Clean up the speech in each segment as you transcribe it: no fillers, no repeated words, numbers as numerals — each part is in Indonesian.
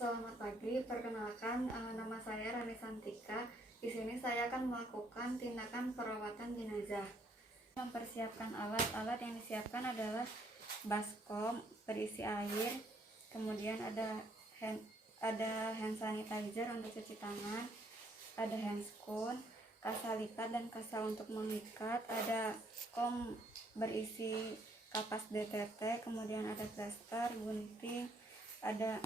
Selamat pagi, perkenalkan nama saya Rani Santika. Di sini saya akan melakukan tindakan perawatan jenazah. Mempersiapkan alat yang disiapkan adalah baskom berisi air, kemudian ada hand sanitizer untuk cuci tangan, ada handscoon, kasa lipat dan kasa untuk mengikat, ada kom berisi kapas DTT, kemudian ada plester, gunting, ada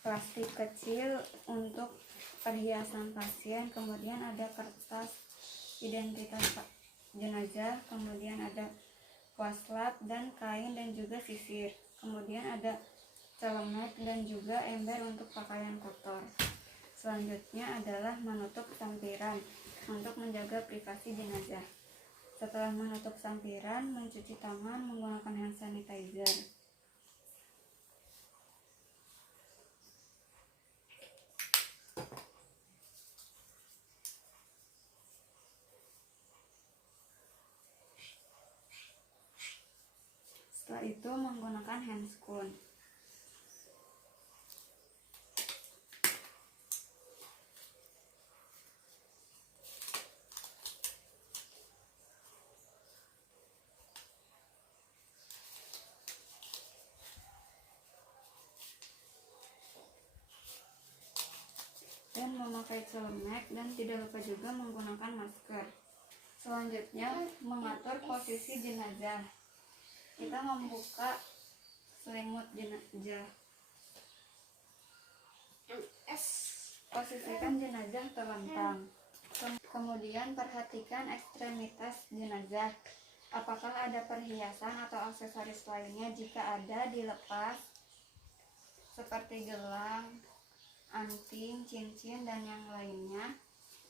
plastik kecil untuk perhiasan pasien, kemudian ada kertas identitas jenazah, kemudian ada waslap dan kain dan juga sisir, kemudian ada celemek dan juga ember untuk pakaian kotor. Selanjutnya adalah menutup sampiran untuk menjaga privasi jenazah. Setelah menutup sampiran, mencuci tangan menggunakan hand sanitizer. Setelah itu menggunakan handscoon. Dan memakai celemek dan tidak lupa juga menggunakan masker. Selanjutnya mengatur posisi jenazah. Kita membuka selimut jenazah. Posisikan jenazah terlentang. Kemudian perhatikan ekstremitas jenazah. Apakah ada perhiasan atau aksesoris lainnya? Jika ada, dilepas seperti gelang, anting, cincin, dan yang lainnya.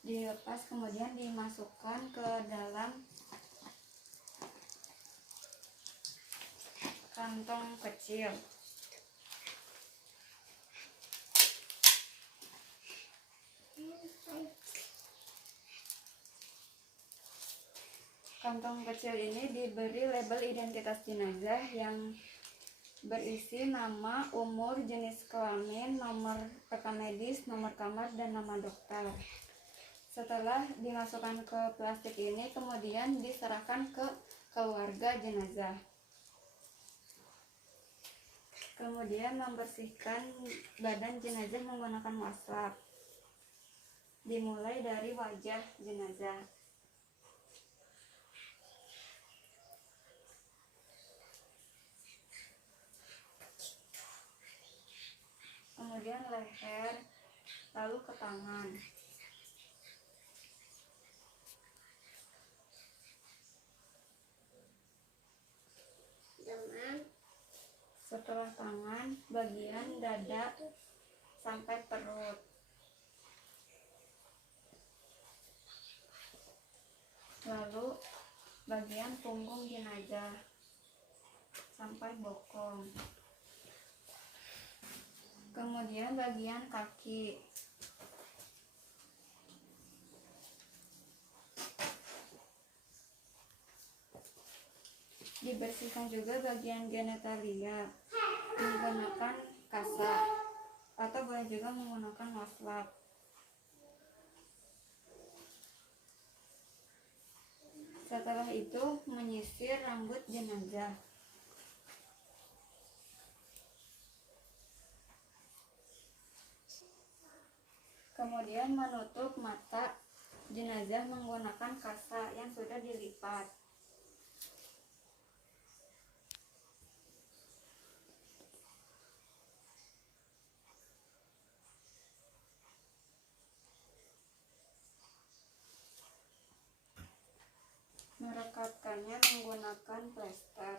Dilepas kemudian dimasukkan ke dalam kantong kecil. Kantong kecil ini diberi label identitas jenazah yang berisi nama, umur, jenis kelamin, nomor rekam medis, nomor kamar, dan nama dokter. Setelah dimasukkan ke plastik ini, kemudian diserahkan ke keluarga jenazah. Kemudian membersihkan badan jenazah menggunakan waslap. Dimulai dari wajah jenazah. Kemudian leher, lalu ke tangan. Setelah tangan, bagian dada sampai perut. Lalu bagian punggung jenazah sampai bokong. Kemudian bagian kaki. Dibersihkan juga bagian genitalia menggunakan kasa atau boleh juga menggunakan waslap. Setelah itu menyisir rambut jenazah. Kemudian menutup mata jenazah menggunakan kasa yang sudah dilipat. Merekatkannya menggunakan plester.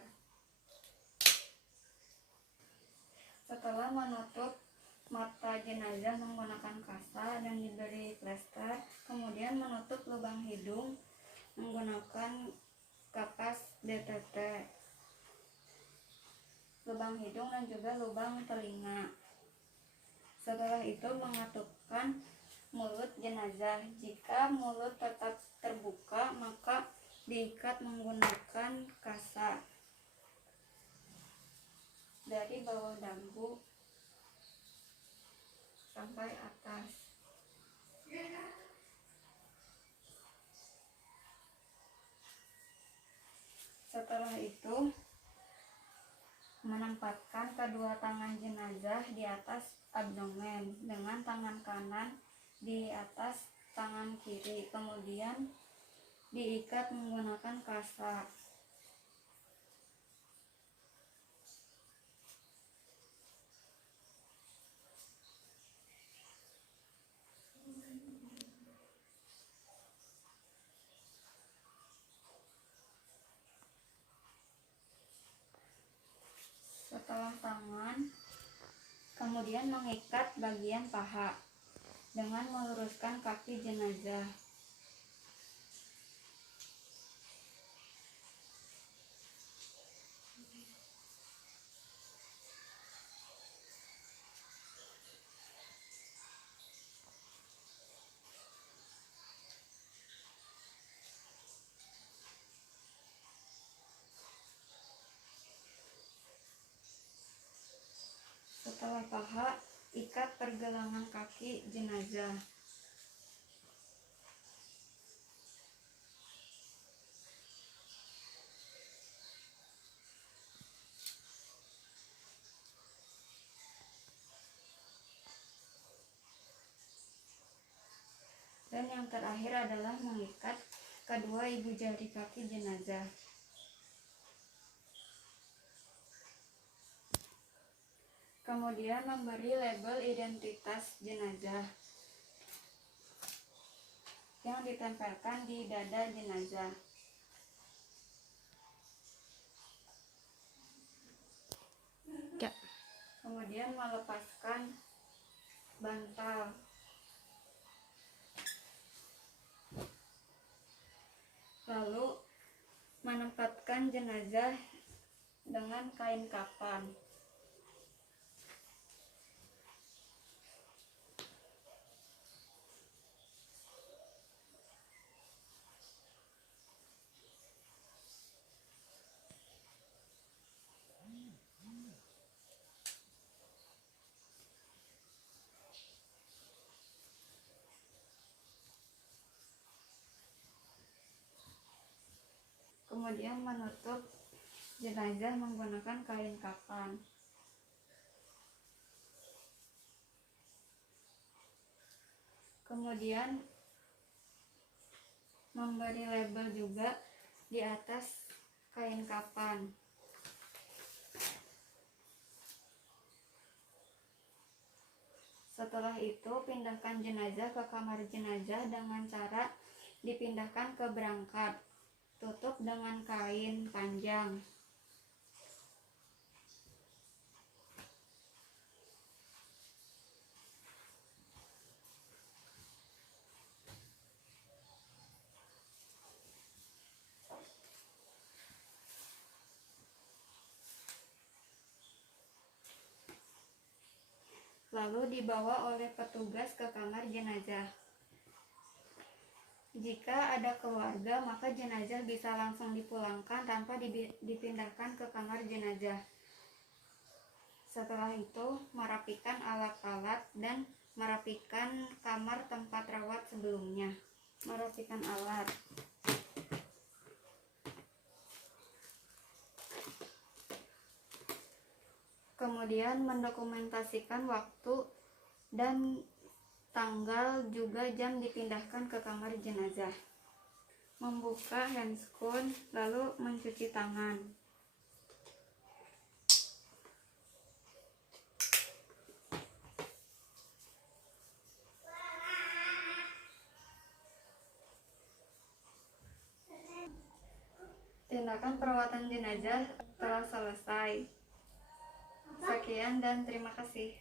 Setelah menutup mata jenazah menggunakan kasa dan diberi plester, kemudian menutup lubang hidung menggunakan kapas DTT, lubang hidung dan juga lubang telinga. Setelah itu mengatupkan mulut jenazah. Jika mulut tetap terbuka, maka diikat menggunakan kasa dari bawah dagu sampai atas. Setelah itu, menempatkan kedua tangan jenazah di atas abdomen dengan tangan kanan di atas tangan kiri, kemudian diikat menggunakan kasa. Setelah tangan, kemudian mengikat bagian paha dengan meluruskan kaki jenazah. Setelah paha, ikat pergelangan kaki jenazah. Dan yang terakhir adalah mengikat kedua ibu jari kaki jenazah. Kemudian memberi label identitas jenazah yang ditempelkan di dada jenazah. Ya. Kemudian melepaskan bantal. Lalu menempatkan jenazah dengan kain kafan. Kemudian menutup jenazah menggunakan kain kafan. Kemudian memberi label juga di atas kain kafan. Setelah itu, pindahkan jenazah ke kamar jenazah dengan cara dipindahkan ke berangkat. Tutup dengan kain panjang. Lalu dibawa oleh petugas ke kamar jenazah. Jika ada keluarga, maka jenazah bisa langsung dipulangkan tanpa dipindahkan ke kamar jenazah. Setelah itu, merapikan alat-alat dan merapikan kamar tempat rawat sebelumnya. Merapikan alat. Kemudian mendokumentasikan waktu dan tanggal juga jam dipindahkan ke kamar jenazah. Membuka handskun lalu mencuci tangan. Tindakan perawatan jenazah telah selesai. Sekian dan terima kasih.